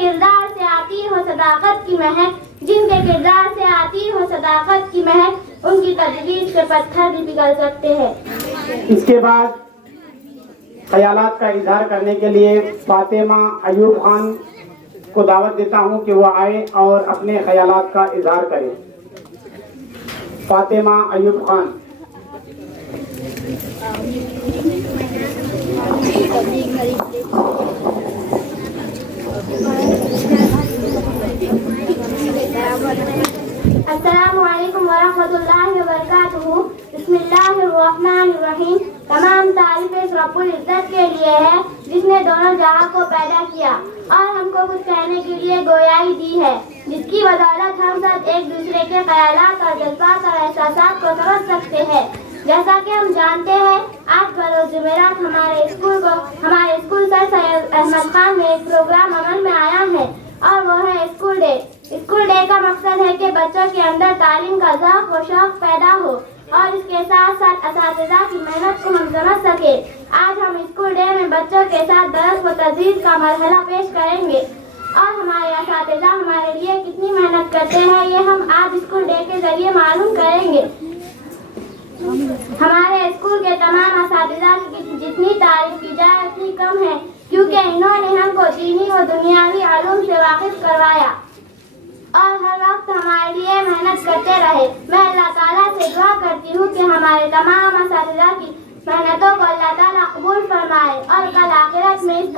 کردار سے آتی ہو صداقت کی مہک، جن کے کردار سے آتی ہو صداقت کی مہک، ان کی تجویز کے پتھر بھی پگھل سکتے ہیں۔ اس کے بعد خیالات کا اظہار کرنے کے لیے فاطمہ ایوب خان کو دعوت دیتا ہوں کہ وہ آئے اور اپنے خیالات کا اظہار کرے۔ فاطمہ ایوب خان۔ السلام علیکم ورحمۃ اللہ وبرکاتہ۔ بسم اللہ الرحمن الرحیم۔ تمام تعریف اس رب العزت کے لیے ہے جس نے دونوں جہاں کو پیدا کیا اور ہم کو کچھ کہنے کے لیے گویائی دی ہے، جس کی بدولت ہم سب ایک دوسرے کے خیالات اور جذبات اور احساسات کو سمجھ سکتے ہیں۔ جیسا کہ ہم جانتے ہیں، آج بروز جمعرات ہمارے اسکول سر سید احمد خان میں ایک پروگرام عمل میں آیا ہے اور وہ ہے اسکول ڈے۔ اسکول ڈے کا مقصد ہے کہ بچوں کے اندر تعلیم کا ذوق و شوق پیدا ہو اور اس کے ساتھ ساتھ اساتذہ کی محنت کو ہم سمجھ سکیں۔ آج ہم اسکول ڈے میں بچوں کے ساتھ درس و تدریس کا مرحلہ پیش کریں گے اور ہمارے اساتذہ ہمارے لیے کتنی محنت کرتے ہیں یہ ہم آج اسکول ڈے کے ذریعے معلوم کریں گے۔ ہمارے اسکول کے تمام اساتذہ کی جتنی تعریف کی جائے اتنی کم ہے، کیونکہ انہوں نے ہم کو دینی و دنیاوی علوم سے واقف کروایا اور ہر وقت ہمارے لیے محنت کرتے رہے۔ میں اللہ تعالیٰ سے دعا کرتی ہوں کہ ہمارے تمام اساتذہ کی محنتوں کو اللہ تعالیٰ قبول فرمائے اور کل آخرت میں اس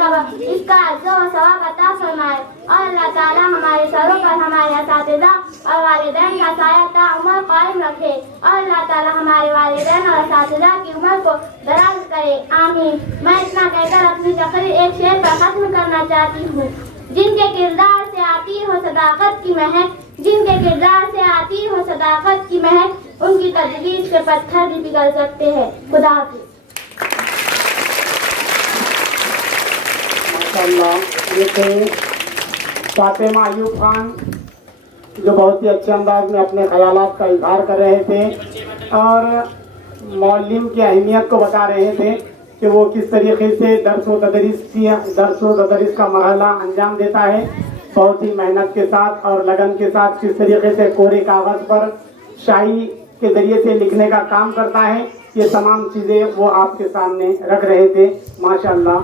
کا اجر و ثواب عطا فرمائے، اور اللہ تعالیٰ ہمارے سروں پر ہمارے اساتذہ اور والدین کا سایہ تا عمر قائم رکھے، اور اللہ تعالیٰ ہمارے والدین اور اساتذہ کی عمر کو دراز کرے، آمین۔ میں اتنا کہہ کر اپنی تقریر ایک شعر پر ختم کرنا چاہتی ہوں۔ جن کے کردار سے آتی ہو صداقت کی مہک، جن کے کردار سے آتی ہو صداقت کی مہک، ان کی تجویز کے پتھر بھی پگھل سکتے ہیں۔ خدا حافظ۔ ماشاءاللہ، یہ تھے فاطمہ ایوب خان جو بہت ہی اچھے انداز میں اپنے خیالات کا اظہار کر رہے تھے اور معلم کی اہمیت کو بتا رہے تھے کہ وہ کس طریقے سے درس و تدریس کا مرحلہ انجام دیتا ہے، بہت ہی محنت کے ساتھ اور لگن کے ساتھ کس طریقے سے کورے کاغذ پر شاہی کے ذریعے سے لکھنے کا کام کرتا ہے۔ یہ تمام چیزیں وہ آپ کے سامنے رکھ رہے تھے۔ ماشاءاللہ۔